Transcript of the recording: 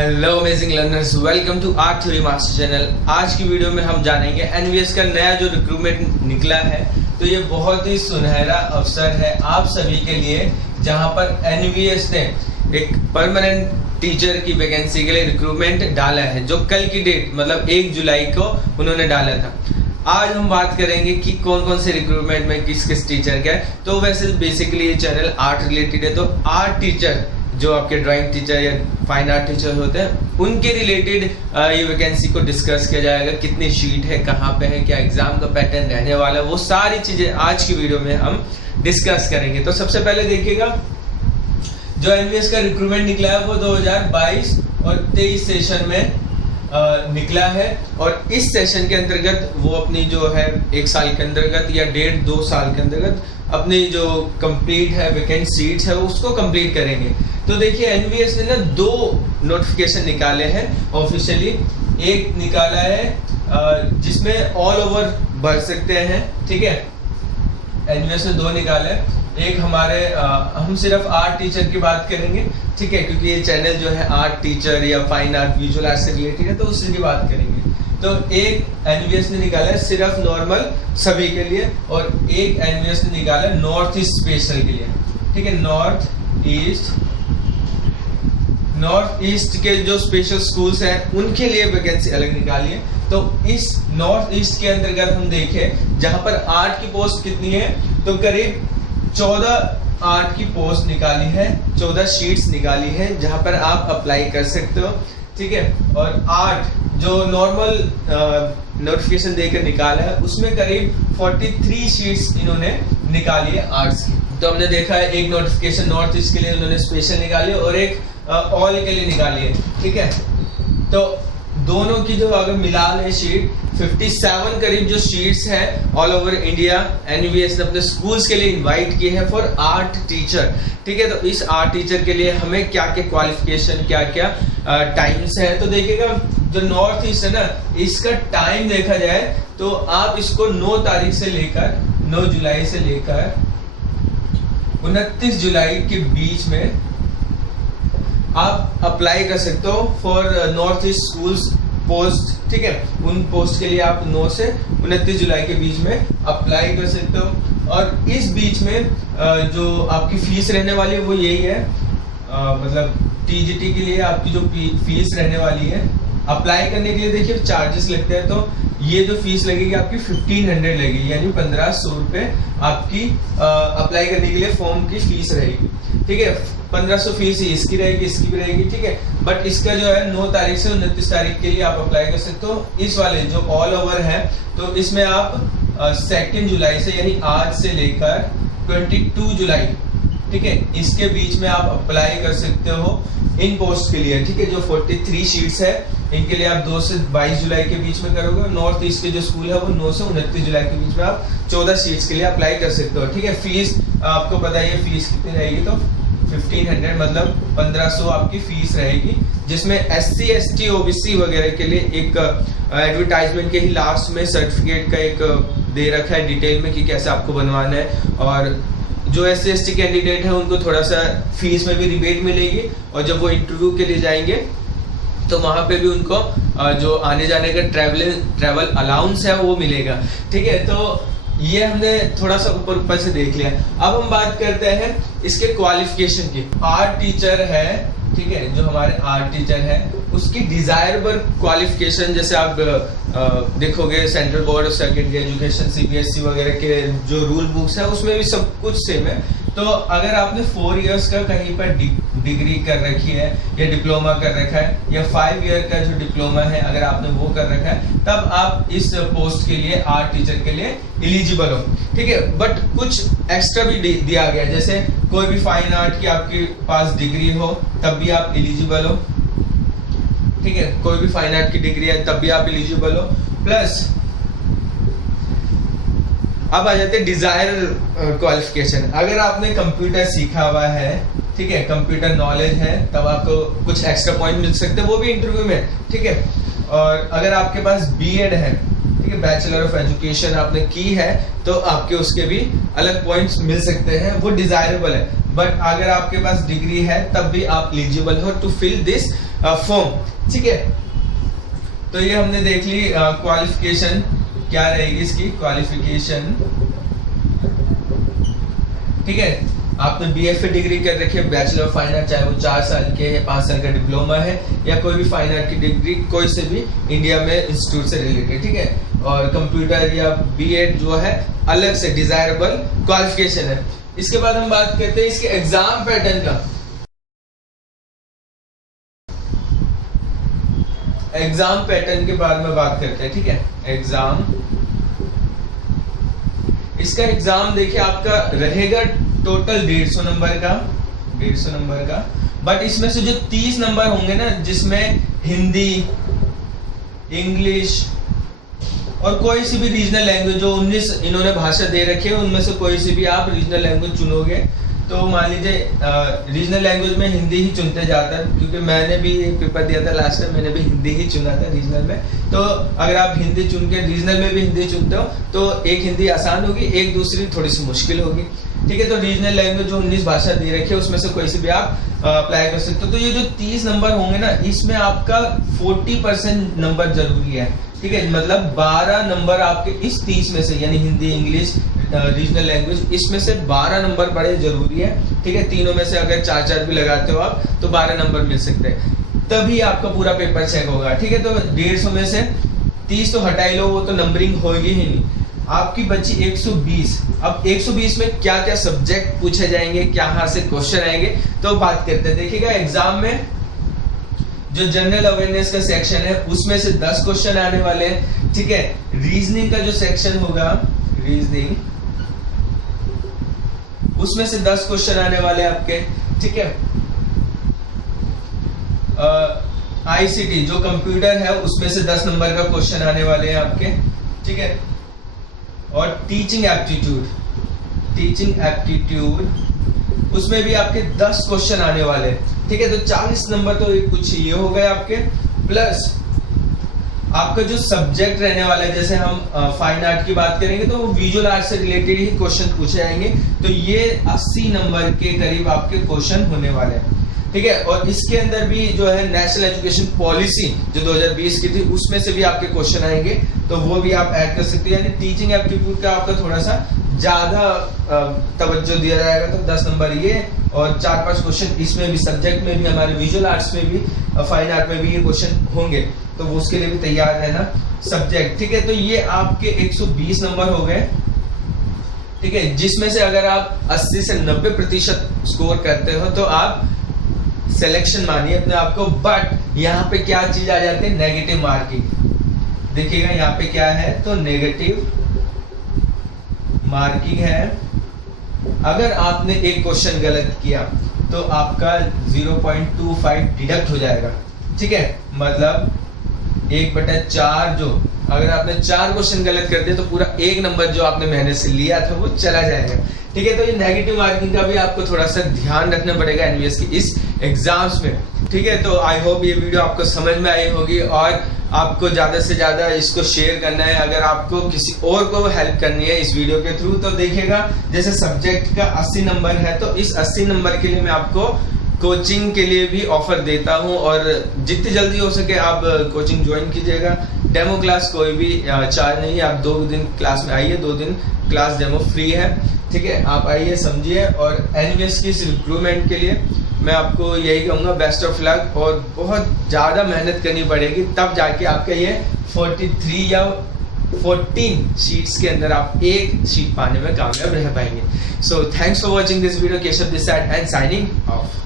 Hello amazing learners, welcome to art theory master channel. आज की video में हम जानेंगे एनवीएस का नया जो रिक्रूटमेंट निकला है। तो ये बहुत ही सुनहरा अवसर है आप सभी के लिए, जहां पर एनवीएस ने एक परमानेंट टीचर की वैकेंसी के लिए रिक्रूटमेंट डाला है, जो कल की डेट मतलब 1 जुलाई को उन्होंने डाला था। आज हम बात करेंगे कि कौन कौन से रिक्रूटमेंट में किस किस टीचर का है। तो वैसे बेसिकली ये चैनल आर्ट रिलेटेड है, तो आर्ट टीचर जो आपके ड्राइंग टीचर या फाइन आर्ट टीचर होते हैं उनके रिलेटेड ये वैकेंसी को डिस्कस किया जाएगा। कितनी शीट है, कहाँ पे है, क्या एग्जाम का पैटर्न रहने वाला है, वो सारी चीजें आज की वीडियो में हम डिस्कस करेंगे। तो सबसे पहले देखिएगा, जो एनवीएस का रिक्रूटमेंट निकला है वो 2022 और 23 सेशन में निकला है। और इस सेशन के अंतर्गत वो अपनी जो है 1 साल के अंतर्गत या 1.5-2 साल के अंतर्गत अपनी जो कंप्लीट है वैकेंट सीट्स है उसको कंप्लीट करेंगे। तो देखिए, एनवीएस ने ना 2 नोटिफिकेशन निकाले हैं ऑफिशियली। एक निकाला है जिसमें ऑल ओवर भर सकते हैं, ठीक है। एनवीएस ने 2 निकाले, एक हमारे हम सिर्फ आर्ट टीचर की बात करेंगे, ठीक है, क्योंकि ये चैनल जो है आर्ट टीचर या फाइन आर्ट विजुअल आर्ट से रिलेटेड है, तो उसी की बात करेंगे। तो एक एनवीएस ने निकाला है सिर्फ नॉर्मल सभी के लिए, और एक एनवीएस ने निकाला है नॉर्थ ईस्ट स्पेशल के लिए, ठीक है। नॉर्थ ईस्ट के जो स्पेशल स्कूल्स हैं उनके लिए वैकेंसी अलग निकाली है। तो इस नॉर्थ ईस्ट के अंतर्गत हम देखें, जहां पर आर्ट की पोस्ट कितनी है, तो करीब 14 आर्ट की पोस्ट निकाली है, 14 शीट्स निकाली है, जहां पर आप अप्लाई कर सकते हो, ठीक है। और आर्ट जो नॉर्मल नोटिफिकेशन देकर निकाला है उसमें करीब 43 शीट्स इन्होंने निकाली है आर्ट्स की। तो हमने देखा है एक नोटिफिकेशन नॉर्थ ईस्ट के लिए उन्होंने स्पेशल निकाली और एक ऑल के लिए निकाली है, ठीक है। तो दोनों की जो अगर मिला ले शीट 57 करीब जो शीट्स हैं ऑल ओवर इंडिया एनवीएस ने अपने स्कूल्स के लिए इनवाइट किए हैं फॉर आर्ट टीचर, ठीक है। तो इस आर्ट टीचर के लिए हमें क्या क्या क्वालिफिकेशन, क्या क्या टाइम्स है। तो देखिएगा, जो नॉर्थ ईस्ट है ना, इसका टाइम देखा जाए तो आप इसको 9 तारीख से लेकर 9 जुलाई से लेकर 29 जुलाई के बीच में आप अप्लाई कर सकते हो for north east schools post, ठीक है। उन पोस्ट के लिए आप 9 से 29 जुलाई के बीच में अप्लाई कर सकते हो। और इस बीच में जो आपकी फीस रहने वाली है वो यही है, मतलब टीजीटी के लिए आपकी जो फीस रहने वाली है अप्लाई करने के लिए, देखिए चार्जेस लगते हैं। तो ये जो फीस लगेगी आपकी 1500 लगेगी, यानी 1500 रुपये आपकी अप्लाई करने के लिए फॉर्म की फीस रहेगी, ठीक है। 1500 फीस इसकी रहेगी, इसकी भी रहेगी, ठीक है। बट इसका जो है 9 तारीख से 29 तारीख के लिए आप अप्लाई कर सकते हो। इस वाले जो ऑल ओवर है, तो इसमें आप 2 जुलाई से यानी आज से लेकर 22 जुलाई, ठीक है, इसके बीच में आप अप्लाई कर सकते हो इन पोस्ट के लिए, ठीक है। जो 43 शीट्स है इनके लिए आप 2 से 22 जुलाई के बीच में करोगे। नॉर्थ ईस्ट के जो स्कूल है वो 9 से 29 जुलाई के बीच में आप 14 शीट्स के लिए अप्लाई कर सकते हो, ठीक है। फीस आपको पता है फीस कितनी रहेगी, तो 1500 मतलब 1500 आपकी फीस रहेगी, जिसमें SC ST OBC वगैरह के लिए एक एडवर्टाइजमेंट के ही लास्ट में सर्टिफिकेट का एक दे रखा है डिटेल में कि कैसे आपको बनवाना है। और जो SC ST कैंडिडेट है उनको थोड़ा सा फीस में भी रिबेट मिलेगी, और जब वो इंटरव्यू के लिए जाएंगे तो वहाँ पे भी उनको जो आने जाने का ट्रैवल अलाउंस है वो मिलेगा, ठीक है। तो ये हमने थोड़ा सा ऊपर से देख लिया। अब हम बात करते हैं इसके क्वालिफिकेशन की। आर्ट टीचर है, ठीक है, जो हमारे आर्ट टीचर है उसकी डिजायरेबल क्वालिफिकेशन, जैसे आप देखोगे central board of secondary education CBSE वगैरह के जो रूल बुक्स है उसमें भी सब कुछ सेम है। तो अगर आपने 4 इयर्स का कहीं पर डिग्री कर रखी है या डिप्लोमा कर रखा है या 5 ईयर का जो डिप्लोमा है अगर आपने वो कर रखा है, तब आप इस पोस्ट के लिए आर्ट टीचर के लिए एलिजिबल हो, ठीक है। बट कुछ एक्स्ट्रा भी दिया गया है, जैसे कोई भी फाइन आर्ट की आपके पास डिग्री हो तब भी आप एलिजिबल हो, ठीक है। कोई भी फाइन आर्ट की डिग्री है तब भी आप एलिजिबल हो। प्लस अब आ जाते हैं डिजायर क्वालिफिकेशन। अगर आपने कंप्यूटर सीखा हुआ है, ठीक है, कंप्यूटर नॉलेज है, तब आपको कुछ एक्स्ट्रा पॉइंट मिल सकते हैं, वो भी इंटरव्यू में, ठीक है। और अगर आपके पास BEd है, ठीक है, बैचलर ऑफ एजुकेशन आपने की है, तो आपके उसके भी अलग पॉइंट्स मिल सकते हैं, वो डिजायरेबल है। बट अगर आपके पास डिग्री है तब भी आप एलिजिबल हो टू फिल दिस फॉर्म, ठीक है। तो ये हमने देख ली क्वालिफिकेशन क्या रहेगी इसकी, क्वालिफिकेशन, ठीक है। आपने बीएफए डिग्री कर रखी है, बैचलर ऑफ फाइन आर्ट, चाहे वो 4 साल के 5 साल का डिप्लोमा है या कोई भी फाइन आर्ट की डिग्री कोई से भी इंडिया में इंस्टीट्यूट से रिलेटेड, ठीक है। और कंप्यूटर या बीएड जो है अलग से डिजायरेबल क्वालिफिकेशन है। इसके बाद हम बात करते हैं इसके एग्जाम पैटर्न का। एग्जाम पैटर्न के बाद में बात करते हैं, ठीक है। एग्जाम, इसका एग्जाम देखिए आपका रहेगा टोटल 150 नंबर का, 150 नंबर का। बट इसमें से जो 30 नंबर होंगे ना, जिसमें हिंदी, इंग्लिश और कोई सी भी रीजनल लैंग्वेज, जो 19 इन्होंने भाषा दे रखे हैं उनमें से कोई सी भी आप रीजनल लैंग्वेज चुनोगे। तो मान लीजिए रीजनल लैंग्वेज में हिंदी ही चुनते जाता, क्योंकि मैंने भी पेपर दिया था लास्ट टाइम, मैंने भी हिंदी ही चुना था रीजनल में। तो अगर आप हिंदी चुन के रीजनल में भी हिंदी चुनते हो तो एक हिंदी आसान होगी, एक दूसरी थोड़ी सी मुश्किल होगी, ठीक है। तो रीजनल लैंग्वेज जो 19 भाषा दे रखी है उसमें से कोई से भी आप अप्लाई कर सकते हो। तो ये जो 30 नंबर होंगे ना, इसमें आपका 40% नंबर जरूरी है, ठीक है। मतलब 12 नंबर आपके इस 30 में से, यानी हिंदी, इंग्लिश, रीजनल लैंग्वेज, इसमें से 12 नंबर बड़े जरूरी है, ठीक है। तीनों में से अगर 4-4 भी लगाते हो आप तो 12 नंबर मिल सकते हैं, तभी आपका पूरा पेपर चेक होगा, ठीक है। तो 150 में से 30 तो हटा ही लो, वो तो नंबरिंग होगी ही नहीं। आपकी बची 120। अब 120 में क्या क्या सब्जेक्ट पूछे जाएंगे, क्या से क्वेश्चन आएंगे, तो बात करते हैं। देखिएगा एग्जाम में जो जनरल अवेयरनेस का सेक्शन है उसमें से 10 क्वेश्चन आने वाले हैं, ठीक है। रीजनिंग का जो सेक्शन होगा, रीजनिंग, उसमें से 10 क्वेश्चन आने वाले हैं आपके, ठीक है। आईसीटी जो कंप्यूटर है उसमें से 10 नंबर का क्वेश्चन आने वाले हैं आपके, ठीक है। और टीचिंग एप्टीट्यूड, टीचिंग एप्टीट्यूड उसमें भी आपके 10 क्वेश्चन आने वाले हैं, ठीक है। तो 40 नंबर तो कुछ ये हो गए आपके, प्लस आपका जो सब्जेक्ट रहने वाला है, जैसे हम फाइन आर्ट की बात करेंगे तो विजुअल आर्ट से रिलेटेड ही क्वेश्चन पूछे जाएंगे। तो ये 80 नंबर के करीब आपके क्वेश्चन होने वाले हैं, ठीक है। और इसके अंदर भी जो है नेशनल एजुकेशन पॉलिसी जो 2020 की थी उसमें से भी आपके क्वेश्चन आएंगे, तो वो भी आप ऐड कर सकते हो। यानी टीचिंग एप्टीट्यूड का आपका थोड़ा सा ज्यादा तवज्जो दिया जाएगा, तो 10 नंबर ये और 4-5 क्वेश्चन इसमें भी, सब्जेक्ट में भी, हमारे विजुअल आर्ट्स में भी, फाइन आर्ट में भी ये क्वेश्चन होंगे, तो वो उसके लिए भी तैयार रहना सब्जेक्ट, ठीक है। तो ये आपके 120 नंबर हो गए, ठीक है। जिसमें से अगर आप 80 से 90% स्कोर करते हो तो आप सिलेक्शन मानिए अपने आप को। बट यहाँ पे क्या चीज आ जाती है, नेगेटिव मार्किंग। देखिएगा यहाँ पे क्या है, तो नेगेटिव मार्किंग है। अगर आपने एक क्वेश्चन गलत किया तो आपका 0.25 डिडक्ट हो जाएगा, ठीक है। मतलब 1/4 जो, अगर आपने 4 क्वेश्चन गलत कर दिए तो पूरा 1 नंबर जो आपने मेहनत से लिया था वो चला जाएगा, ठीक है। तो ये नेगेटिव मार्किंग का भी आपको थोड़ा सा ध्यान रखना पड़ेगा एनवीएस की इस एग्जाम्स में, ठीक है। तो आई होप ये वीडियो आपको समझ में आई होगी और आपको ज्यादा से ज्यादा इसको शेयर करना है। अगर आपको किसी और को हेल्प करनी है इस वीडियो के थ्रू तो देखिएगा, जैसे सब्जेक्ट का 80 नंबर है तो इस 80 नंबर के लिए मैं आपको कोचिंग के लिए भी ऑफर देता हूं, और जितनी जल्दी हो सके आप कोचिंग ज्वाइन कीजिएगा। डेमो क्लास कोई भी चार्ज नहीं है, आप 2 दिन क्लास में आइए, 2 दिन क्लास डेमो फ्री है, ठीक है। आप आइए, समझिए। और एनवीएस की इस रिक्रूटमेंट के लिए मैं आपको यही कहूँगा, बेस्ट ऑफ लक। और बहुत ज़्यादा मेहनत करनी पड़ेगी, तब जाके आपका ये 43 या 14 शीट्स के अंदर आप एक शीट पाने में कामयाब रह पाएंगे। So thanks for watching this video. Keshav this side and signing off.